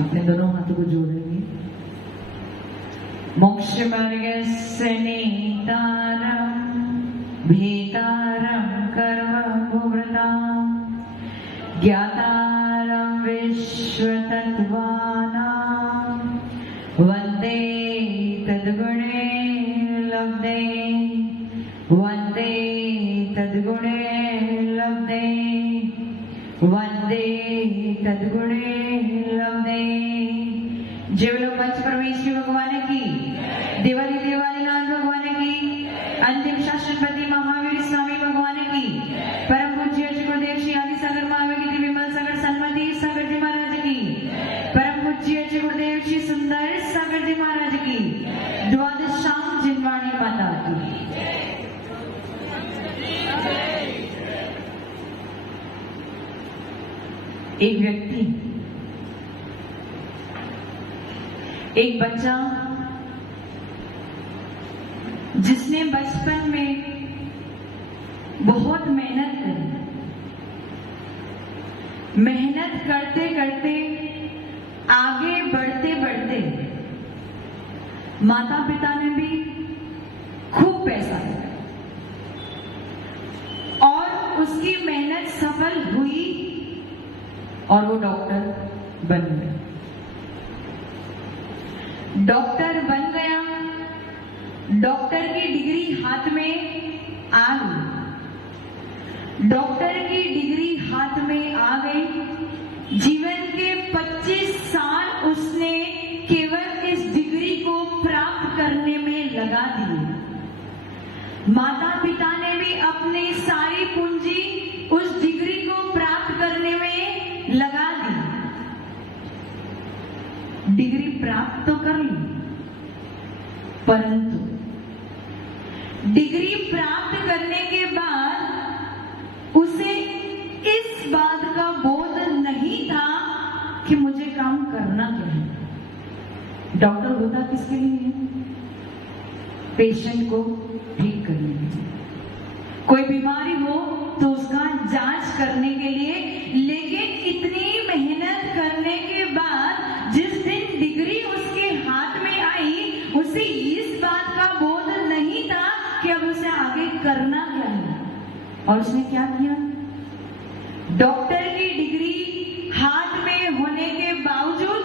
अपने दोनों हाथों को जोड़ लेंगे। मोक्ष मार्गस्य नेतारं भीतारं कर्मभुवृतां ज्ञातारं विश्वतत्त्वानां वन्दे तद्गुणे लब्धे वन्दे तद्गुणे लब्धे वन्दे तद्गुणे लब्धे। जय बोलो पंच परमेश्वरी भगवान की, देवादी देवादिनाथ भगवान की, अंतिम शास्त्रपति महावीर स्वामी भगवान की, परम पूज्य गुरुदेव श्री आदि सागर महावीर की विमल सागर सन्मति सागर जी महाराज की, परम पूज्य गुरुदेव श्री सुंदर सागर जी महाराज की, द्वादश शाम जिनवाणी माता की। एक व्यक्ति, एक बच्चा जिसने बचपन में बहुत मेहनत करी, मेहनत करते करते आगे बढ़ते बढ़ते माता पिता ने भी खूब पैसा दिया और उसकी मेहनत सफल हुई और वो डॉक्टर बन गया। डॉक्टर बन गया, डॉक्टर की डिग्री हाथ में आ गई, डॉक्टर की डिग्री हाथ में आ गई। जीवन के 25 साल उसने केवल इस डिग्री को प्राप्त करने में लगा दिए। माता पिता ने भी अपनी सारी पूंजी उस डिग्री को प्राप्त करने में लगा दी। डिग्री प्राप्त तो कर ली, परंतु डिग्री प्राप्त करने के बाद उसे इस बात का बोध नहीं था कि मुझे काम करना क्या है। डॉक्टर होता किसके लिए है? पेशेंट को ठीक करने के लिए। कोई बीमारी हो तो उसका जांच करने के लिए, लेकिन इतनी मेहनत करने के बाद जिस दिन डिग्री उसके हाथ में आई, उसे इस बात का बोध नहीं था कि अब उसे आगे करना क्या है। और उसने क्या किया? डॉक्टर की डिग्री हाथ में होने के बावजूद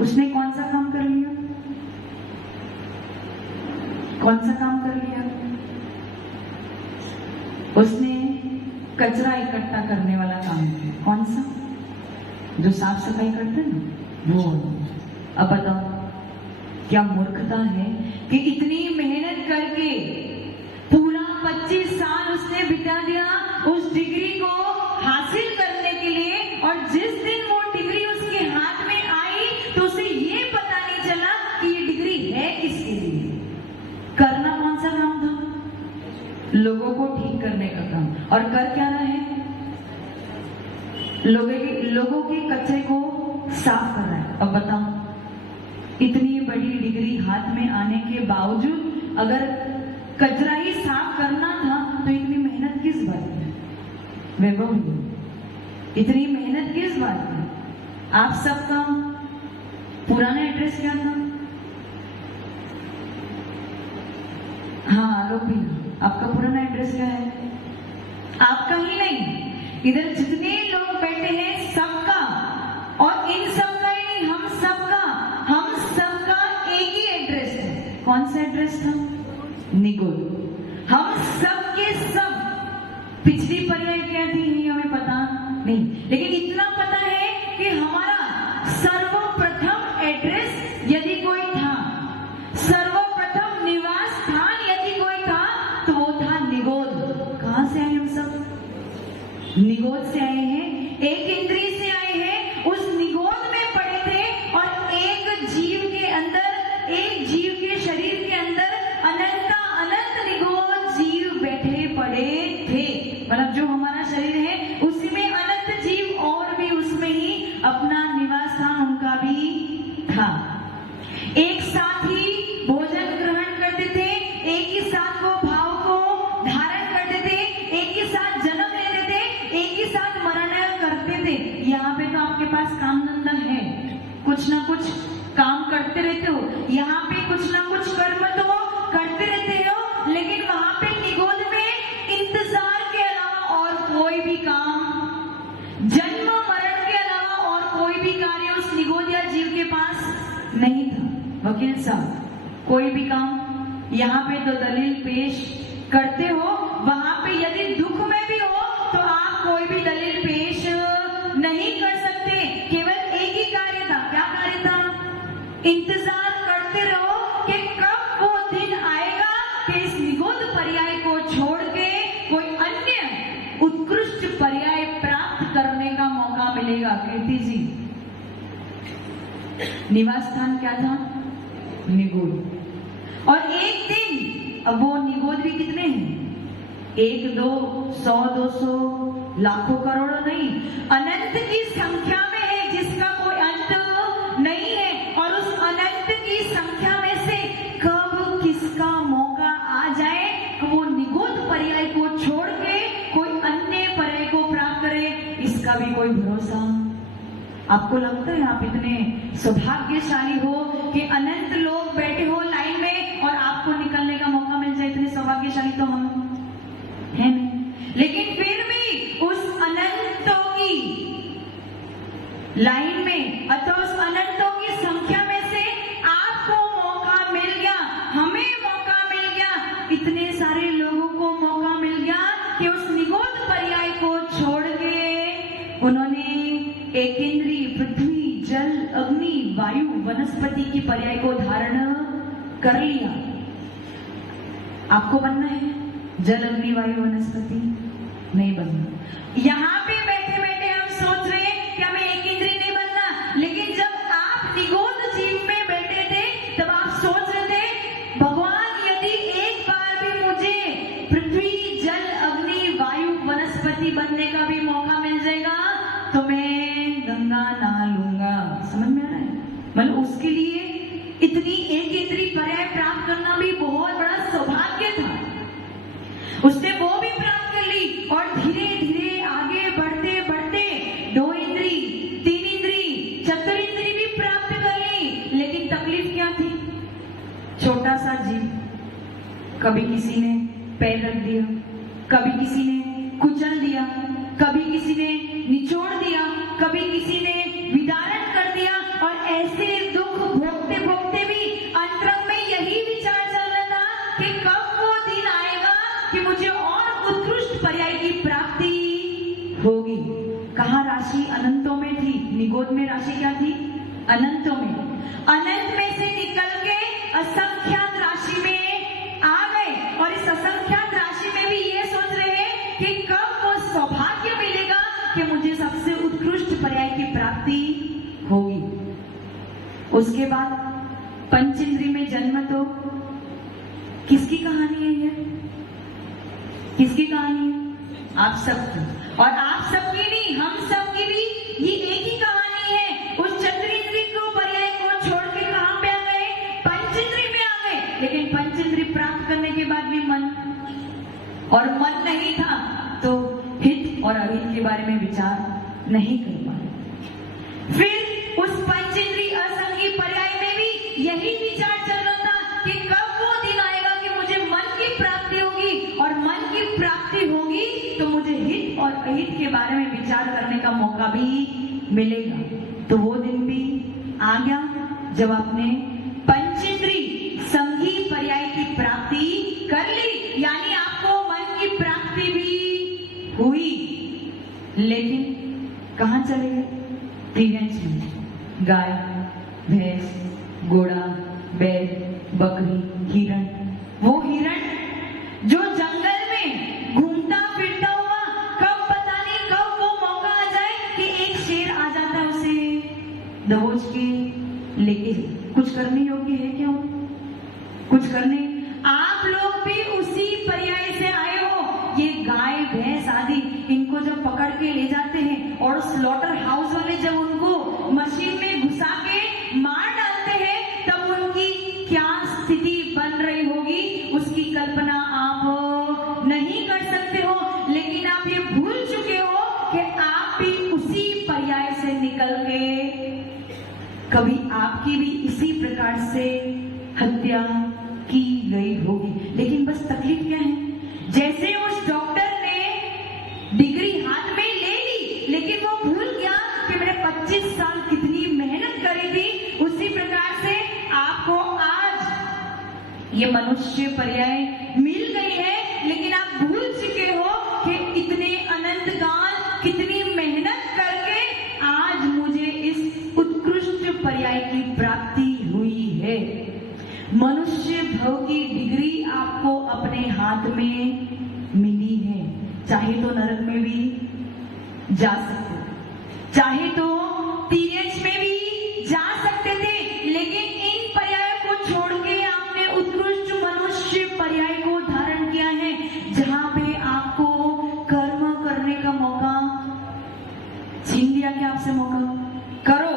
उसने कौन सा काम कर लिया? कौन सा काम कर लिया? उसने कचरा इकट्ठा करने वाला काम किया। कौन सा? जो साफ सफाई करते हैं ना, वो। अब बताओ क्या मूर्खता है कि इतनी मेहनत करके पूरा 25 साल उसने बिता दिया उस डिग्री को हासिल करने के लिए, और जिस दिन वो डिग्री उसके हाथ में आई तो उसे ये पता नहीं चला कि ये डिग्री है किसके लिए। करना कौन सा काम था? लोगों को ठीक करने का काम। और कर क्या रहा है? लोगों के कचरे को साफ कर रहा है। अब बताओ, इतनी बड़ी डिग्री हाथ में आने के बावजूद अगर कचरा ही साफ करना था तो इतनी मेहनत किस बात की? वैभव, इतनी मेहनत किस बात की? आप सबका पुराना एड्रेस क्या था? हाँ, आलोक भी, आपका पुराना एड्रेस क्या है? आपका ही नहीं, इधर जितने लोग बैठे हैं सबका, और इन सबका ही नहीं, हम सबका एक ही एड्रेस है। कौन सा एड्रेस था? निगोल। हम सब के सब, पिछली पर्याय क्या थी नहीं हमें पता नहीं, लेकिन इतना पता है कि हमारा सर्वप्रथम एड्रेस यदि कोई था, सर्वप्रथम निवास स्थान यदि कोई था तो वो था निगोल। कहां से आए हम सब? निगोल से आए हैं, एक इंद्री से आए हैं, उस निगोल में पड़े थे। और एक जीव के अंदर, एक जीव के शरीर के अंदर अनंत कुछ ना कुछ काम करते रहते हो, यहाँ पे कुछ ना कुछ कर्म तो करते रहते हो, लेकिन वहां पे निगोद में इंतजार के अलावा और कोई भी काम, जन्म मरण के अलावा और कोई भी कार्य उस निगोदिया जीव के पास नहीं था। वकील साहब, कोई भी काम यहाँ पे तो दलील पेश करते हो, वहां पे यदि दुख में भी हो तो आप कोई भी दलील पेश नहीं कर सकते। केवल एक ही कार्य था। क्या कार्य था? इंतजार करते रहो कि कब वो दिन आएगा कि इस निगोद पर्याय को छोड़ के कोई अन्य उत्कृष्ट पर्याय प्राप्त करने का मौका मिलेगा। कीर्ति जी, निवास स्थान क्या था? निगोद। और एक दिन, अब वो निगोद भी कितने हैं? 1, 2, 100, 200, लाखों करोड़ों नहीं, अनंत की संख्या में है, जिसका कोई अंत नहीं है। और उस अनंत की संख्या में से कब किसका मौका आ जाए कि वो निगोद पर्याय को छोड़ के कोई अन्य पर्याय को प्राप्त करे, इसका भी कोई भरोसा। आपको लगता है आप इतने सौभाग्यशाली हो कि अनंत लोग बैठे हो लाइन में और आपको निकलने का मौका मिल जाए? इतने सौभाग्यशाली तो हम है नहीं। लेकिन फिर भी उस अनंतों की लाइन में अथवा उस अनंतों की संख्या में से आपको मौका मिल गया, हमें मौका मिल गया, इतने सारे लोगों को मौका मिल गया कि उस निगोद पर्याय को छोड़ के उन्होंने एकेंद्रीय पृथ्वी, जल, अग्नि, वायु, वनस्पति की पर्याय को धारण कर लिया। आपको बनना है जल, अग्नि, वायु, वनस्पति? नहीं बनना। यहाँ पे बैठे बैठे हम सोच रहे हैं कि हमें एक इंद्रिय नहीं बनना, लेकिन जब आप निगोद जीव में बैठे थे तब आप सोच रहे थे, भगवान यदि एक बार भी मुझे पृथ्वी, जल, अग्नि, वायु, वनस्पति बनने का भी मौका मिल जाएगा तो मैं गंगा नहा लूंगा। समझ में आ रहा है? मतलब उसके लिए इतनी एक इंद्रिय पर्याय प्राप्त करना भी बहुत बड़ा सौभाग्य था। उसने वो भी प्राप्त कर ली और धीरे धीरे आगे बढ़ते बढ़ते 2 इंद्री, 3 इंद्री, 4 इंद्री भी प्राप्त कर ली। लेकिन तकलीफ क्या थी? छोटा सा जीव, कभी किसी ने पैर रख दिया, कभी किसी ने कुचल दिया, कभी किसी ने निचोड़ दिया, कभी किसी ने विदारण कर दिया, और ऐसे दुख भोगते भोगते भी अंतरंग में यही विचार चल रहा था कि कब वो दिन आएगा कि मुझे और उत्कृष्ट पर्याय की प्राप्ति होगी। कहाँ राशि? अनंतों में थी। निगोद में राशि क्या थी? अनंतों में। अनंत में से निकल के असंख्यात राशि में आ गए, और इस असंख्यात राशि में भी ये सोच रहे हैं कि कब वो सौभाग्य मिलेगा कि मुझे सबसे उत्कृष्ट पर्याय की प्राप्ति होगी। उसके बाद पंचेंद्रिय में जन्म तो किसकी कहानी है? ये किसकी कहानी है? आप सबकी। और आप सबकी नहीं, हम सबकी भी ये एक ही कहानी है। उस चतुरिंद्रिय को पर्याय को छोड़ के कहां पे आ गए? पंचेंद्रिय में आ गए। लेकिन पंचेंद्रिय प्राप्त करने के बाद भी मन, और मन नहीं था तो हित और अहित के बारे में विचार नहीं कर पाए। फिर उस पंचेंद्रिय असंगी पर्याय में भी यही विचार चल रहा था कि कब वो दिन आएगा कि मुझे मन की प्राप्ति होगी, और मन की प्राप्ति होगी तो मुझे हित और अहित के बारे में विचार करने का मौका भी मिलेगा। तो वो दिन भी आ गया जब आपने पंचेंद्रिय संगी पर्याय की प्राप्ति कर ली, यानी आपको मन की प्राप्ति भी हुई। लेकिन कहां चले गए? प्रीवियस में गाय, भैंस, घोड़ा, बैल, बकरी, हिरण। वो हिरण जो जंगल में घूमता फिरता हुआ, कब पता नहीं कब वो मौका आ जाए कि एक शेर आ जाता है उसे दबोच के लेके। कुछ करने योग्य है क्यों? कुछ करने। आप लोग भी उसी पर्याय से आए हो। ये गाय, भैंस आदि, इनको जब पकड़ के ले जाते हैं और स्लॉटर हाउस वाले जब उनको मशीन में घुसा के मार डालते हैं, तब उनकी क्या स्थिति बन रही होगी उसकी कल्पना आप नहीं कर सकते हो। लेकिन आप ये भूल चुके हो कि आप भी उसी पर्याय से निकल के कभी आपकी भी इसी प्रकार से हत्या की गई होगी। लेकिन बस तकलीफ क्या है, जैसे उस डॉक्टर ने डिग्री हाथ में ले ली, लेकिन वो भूल गया कि मैंने 25 साल कितनी मेहनत करी थी। उसी प्रकार से आपको आज ये मनुष्य पर्याय मिल गई है, लेकिन आप भूल चुके हो कि इतने अनंत काल कितनी मेहनत करके आज मुझे इस उत्कृष्ट पर्याय की प्राप्ति हुई है। मनुष्य भव की डिग्री आपको अपने हाथ में मिली है। चाहे तो नरक में भी जा सकते, चाहे तो तीरथ में भी जा सकते थे, लेकिन इन पर्याय को छोड़ के आपने उत्कृष्ट मनुष्य पर्याय को धारण किया है, जहां पे आपको कर्म करने का मौका छीन लिया। क्या आपसे मौका? करो,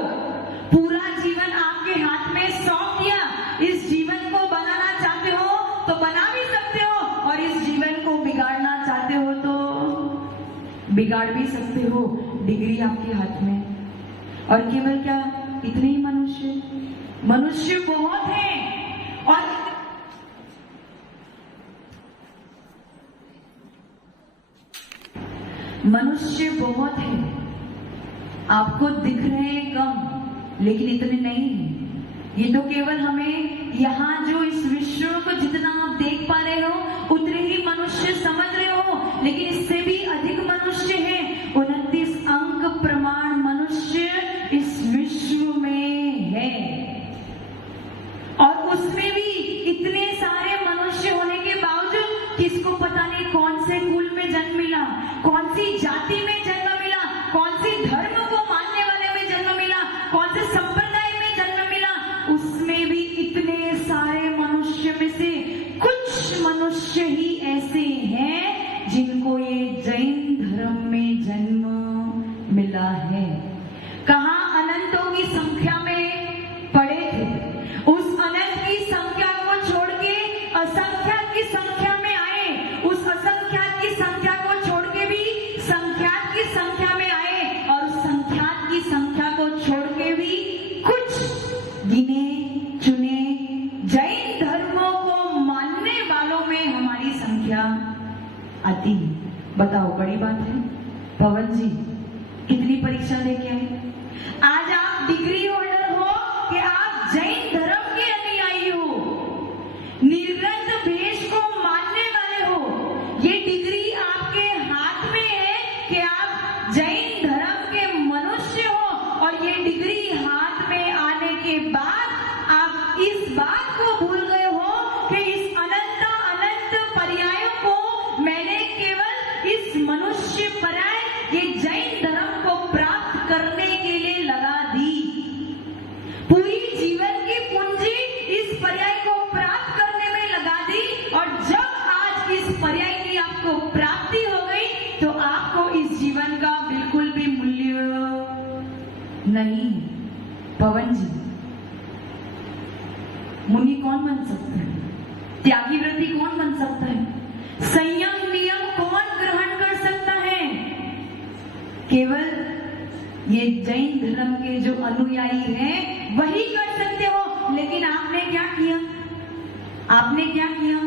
पूरा जीवन आपके हाथ में सौंप दिया। इस जीवन को बनाना चाहते हो तो बना भी सकते हो, और इस जीवन को बिगाड़ना चाहते हो तो बिगाड़ भी सकते हो। डिग्री आपके हाथ में, और केवल क्या इतने ही मनुष्य बहुत हैं। और मनुष्य बहुत है, आपको दिख रहे हैं कम, लेकिन इतने नहीं हैं। ये तो केवल हमें यहाँ जो इस विश्व को जितना आप देख पा रहे हो उतने ही मनुष्य समझ रहे हो, लेकिन इससे भी अधिक मनुष्य हैं। 29 अंक प्रमाण मनुष्य इस विश्व में है, और उसमें भी इतने सारे मनुष्य होने के बावजूद किसको पता नहीं कौन से कुल में जन्म मिला, कौन सी जाति में जन्म मिला, कौन सी धर्म को मानने वाले में जन्म मिला, कौन से संप्रदाय में जन्म मिला। उसमें भी इतने सारे मनुष्य में से कुछ मनुष्य ही ऐसे हैं जिनको ये जैन धर्म में जन्म मिला है। कहाँ अनंतों की संख्या में पड़े थे, उस अनंत की संख्या को छोड़ के असंख्यात की संख्या में आए, उस असंख्यात की संख्या को छोड़ के भी संख्यात की संख्या में आए, और उस संख्यात की संख्या को छोड़ के भी कुछ गिने चुने जैन धर्मों को मानने वालों में हमारी संख्या आती है। बताओ, बड़ी बात है। पवन जी कितनी परीक्षा लेके आए? आज आप डिग्री होल्डर हो कि आप जैन धर्म के अनुयायी हो, निर्ग्रंथ भेष को मानने वाले हो। ये डिग्री आपके हाथ में है कि आप जैन धर्म के मनुष्य हो, और ये डिग्री हाथ में आने के बाद आप इस बात को भूल गए हो कि इस अनंत पर्यायों को मैंने केवल इस मनुष्य पर्याय, ये जैन धर्म को प्राप्त करने के लिए लगा दी। पूरी जीवन की पूंजी इस पर्याय को प्राप्त करने में लगा दी, और जब आज इस पर्याय की आपको प्राप्ति हो गई तो आपको इस जीवन का बिल्कुल भी मूल्य नहीं। पवन जी, मुनि कौन बन सकता है? त्यागी व्रती कौन बन सकता है? संयम नियम कौन ग्रहण कर सकता है? केवल ये जैन धर्म के जो अनुयायी हैं वही कर सकते हो। लेकिन आपने क्या किया? आपने क्या किया?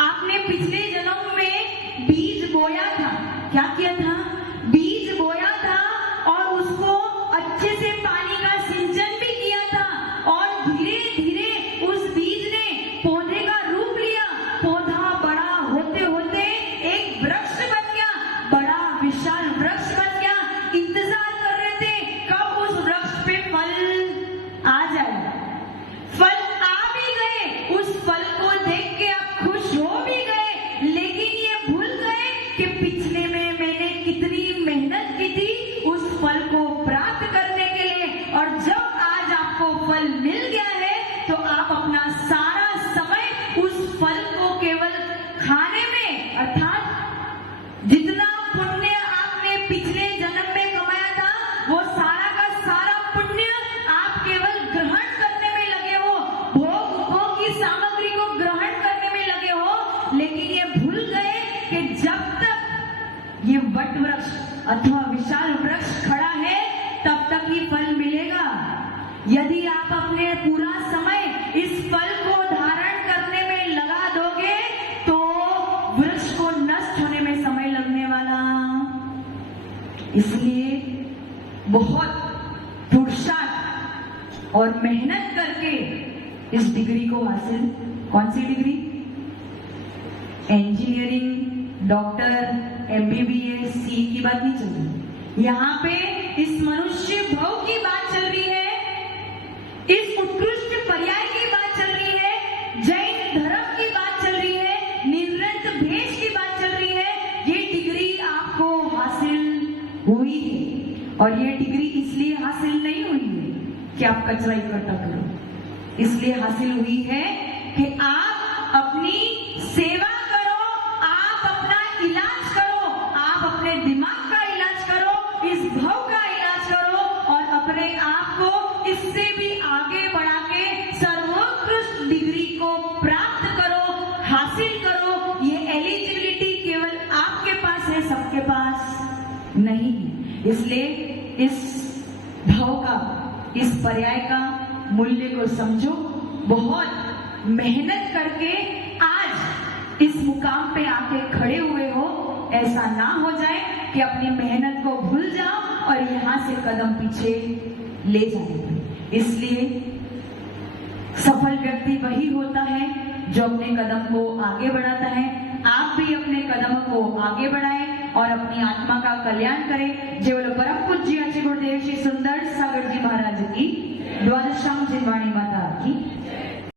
आपने पिछले जन्म में बीज बोया था। क्या किया था? बीज बोया था, और उसको अच्छे से पानी का सिंचन भी किया था, और धीरे धीरे उस बीज ने पौधे का रूप लिया। पौधा बड़ा होते होते एक वृक्ष बन गया, बड़ा विशाल वृक्ष बन गया। इंतजार कर रहे थे कब उस वृक्ष पे फल आ जाए। फल आ भी गए, उस फल को देख के आप खुश हो भी गए, लेकिन ये भूल गए कि पिछले में मैंने कितनी मेहनत की थी उस फल को प्राप्त करने के लिए। और जब आज आपको फल मिल गया है तो आप अपना सारा समय उस फल को केवल खाने में, अर्थात जितना पुण्य आपने पिछले जन्म में कमाया था वो सारा का सारा पुण्य आप केवल ग्रहण करने में लगे हो, भोग की सामग्री को ग्रहण करने में लगे हो। लेकिन ये भूल गए कि जब तक ये वट वृक्ष अथवा विशाल वृक्ष खड़ा है तब तक ही फल मिलेगा। यदि आप अपने पूरा समय इस फल को धारण करने में लगा दोगे तो वृक्ष को नष्ट होने में समय लगने वाला। इसलिए बहुत पुरुषार्थ और मेहनत करके इस डिग्री को हासिल, कौन सी डिग्री? इंजीनियरिंग, डॉक्टर, एमबीबीएस, सी की बात नहीं चल रही, यहाँ पे इस मनुष्य भाव की बात चल रही है, इस उत्कृष्ट पर्याय की बात चल रही है, जैन धर्म की बात चल रही है, निवृत्त भेष की बात चल रही है। ये डिग्री आपको हासिल हुई है और ये डिग्री इसलिए हासिल नहीं हुई है कि आप कचरा इकट्ठा करो, इसलिए हासिल हुई है कि आप अपनी सेवा करो, आप अपना इलाज करो, आप अपने दिमाग का इलाज करो, इस भाव का इलाज करो और अपने आप को इससे भी आगे बढ़ा के सर्वोत्कृष्ट डिग्री को प्राप्त करो, हासिल करो। ये एलिजिबिलिटी केवल आपके पास है, सबके पास नहीं है। इसलिए इस भाव का, इस पर्याय का मूल्य को समझो। बहुत मेहनत करके आज इस मुकाम पे आके खड़े हुए हो, ऐसा ना हो जाए कि अपनी मेहनत को भूल जाओ और यहां से कदम पीछे ले जाए। इसलिए सफल व्यक्ति वही होता है जो अपने कदम को आगे बढ़ाता है। आप भी अपने कदम को आगे बढ़ाएं और अपनी आत्मा का कल्याण करें। जय बोलो परम पूज्य आचार्य गुरुदेव श्री सुंदर सागर जी महाराज की, द्वादशाम जिनवाणी माता की।